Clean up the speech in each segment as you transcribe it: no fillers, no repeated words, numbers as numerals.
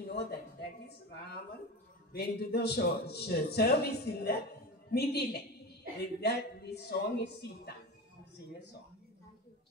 we know that is Raman went to the service in the middle. With that, this song is Sita. Sing a song. Yes.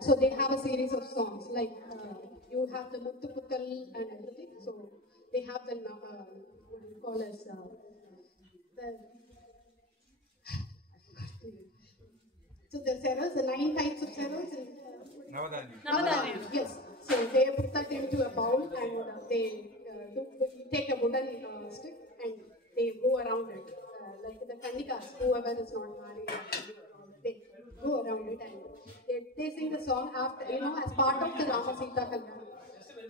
So they have a series of songs like you have the Muttu Puttal and everything. So they have the what do you call as so the cereals, the 9 types of cereals. Navadanya. Yes. So they put that into a bowl and they take a wooden stick and they go around it like the kandikas, whoever is not married, they go around it and they sing the song after, as part of the Rama Sita Kalyan.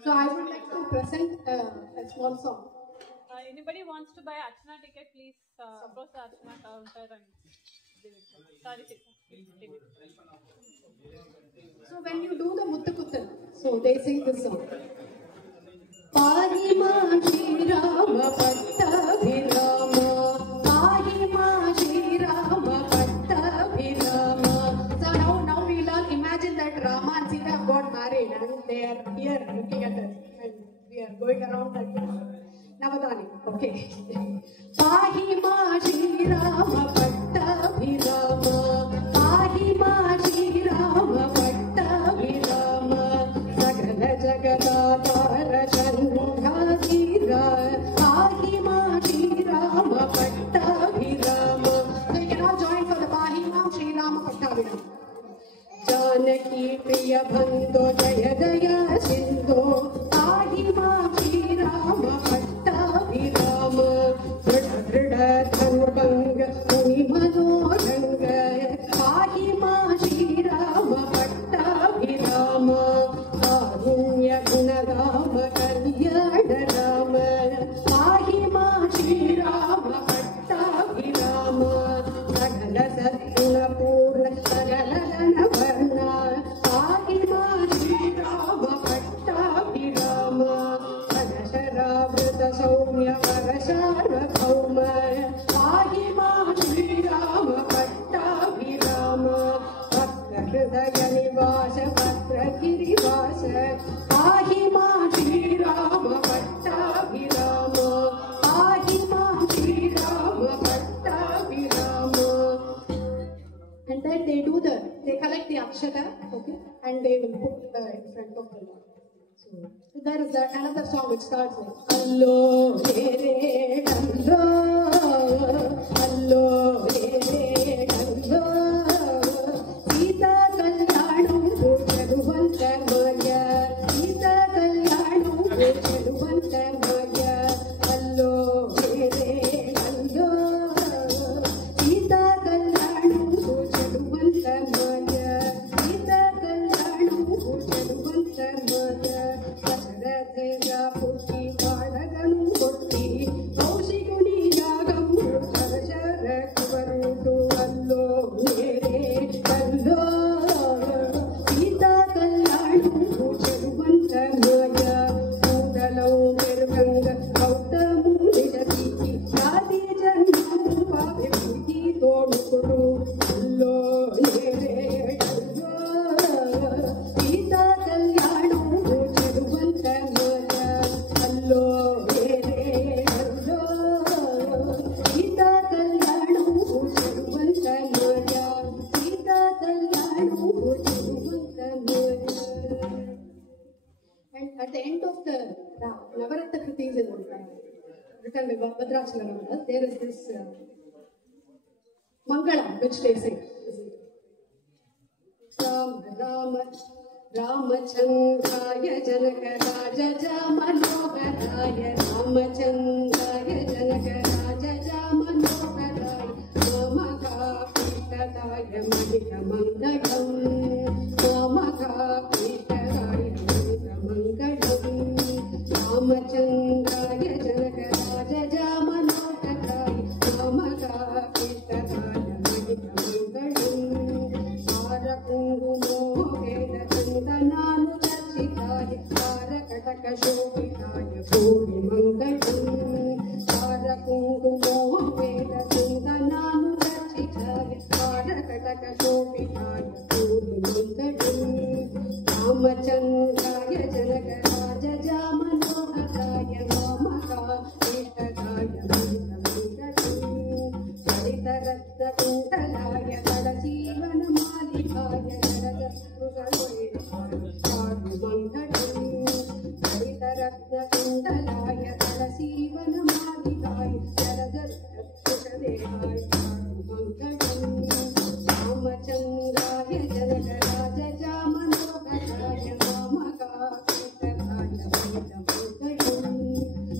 So I would like to present a small song. Anybody wants to buy Archana ticket, please approach the Archana counter and give it. Sorry, Sita. So when you do the Muttu Puttal, so they sing this song. Pahima Shri Rama Pattabhirama, Pahima Shri Rama Pattabhirama. So now we learn, imagine have got married and they are here looking at us and we are going around like this. Navadani, okay. Pahima Shri Rama Pattabhirama, Pahima Shri Rama Pattabhirama, Sagala Jagadadhara Shanghadhira, Pahima Shri Rama Pattabhirama. So you can all join for the Pahima Shri Rama Pattabhirama. Janaki Priya Bhando Jaya Jaya Sindho, Pahima Shri Rama Pattabhirama, Drida Drida Dhanvanga Muni Manodanga, Pahima Shri Rama Pattabhirama, Karunya Gunadama Kalyana Rama, Pahima Shri Rama Pattabhirama, Sagala Satguna Purna Sagala Dana Varna, Pahima Shri Rama Pattabhirama, Parasharavrata Saumya Parasharvabhauma, Pahima Shri Rama Pattabhirama, Bhakta Hridaya Nivasa Patra Girivasa, Pahima Shri Rama Pattabhirama, Pahima Shri Rama Pattabhirama. And then they collect the akshata, okay, and they will put in front of the Lord. So there is another song which starts with Allo Re Allo, Allo Re Allo, Sita Kalyanam Charuvantamaya, Sita Kalyanam Charuvantamaya, Allo Re Allo, Sita Kalyanam Charuvantamaya, Sita Kalyanam Charuvantamaya, Dasharatha Putti Kalaganu Putti, Kaushikuni Yagam Harasharakuvarudu, Allo Nere Allo, Sita Kalyanam Charuvantamaya, Udalau Nirvanga Gautamu Nishati, Yadi Jannamu Paviti Tomukuru, Allo Nere Allo, Sita Kalyanam Charuvantamaya, Allo Nere Allo, Sita Kalyanam Charuvantamaya, Sita Kalyanam Charuvantamaya. And at the end of the Navaratta Kritis written by Bhadrachalamana, there is this Mangalam which they sing. Rama Ramachandraya Janaka Rajaja Manoharaya, Ramachandraya Janaka Rajaja Manoharaya, Namaka Pitadaya Mahika Mangalam, Namaka Pitadaya Mahika Mangalam, Ramachandraya Janaka Rajaja Manoharaya, Namaka Pitadaya Mahika Mangalam, Sarakungumo Veda Chandananu Chachitaya, Sarakataka Shobhitaya Puri Mangalam, Sarakungumo Veda Chandananu Chachitaya, Sarakataka Shobhitaya Puri Mangalam, Ramachandraya Janaka Rajaja Manoharaya, Namaka Pitadaya Mahika Mangalam, Saritaratna Kundalaya Kadasivana Malikaya Jaraja Rusalvaya Sadhu Mangalam, Saritaratna Kundalaya Kadasivana Malikaya Jaraja Rusalvaya Sadhu Mangalam, Ramachandraya Janaka Rajaja Manoharaya, Namaka Pitadaya Mahika Mangalam,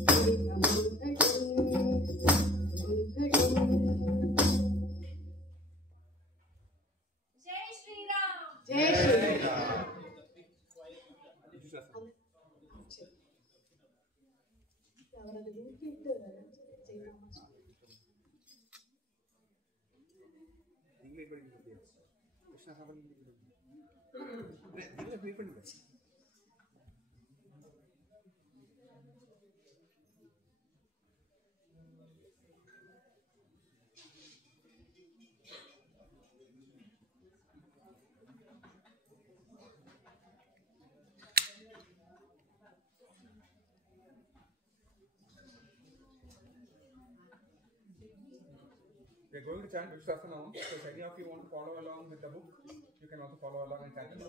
Mahika Mangalam, Mangalam. Jai Shri Ram. Jai Shri Ram. ಅವರನ್ನು ಹುಡುಕಿದ್ದು Jayarama We are going to chant Vishwasanam. So if any of you want to follow along with the book, you can also follow along and chant it.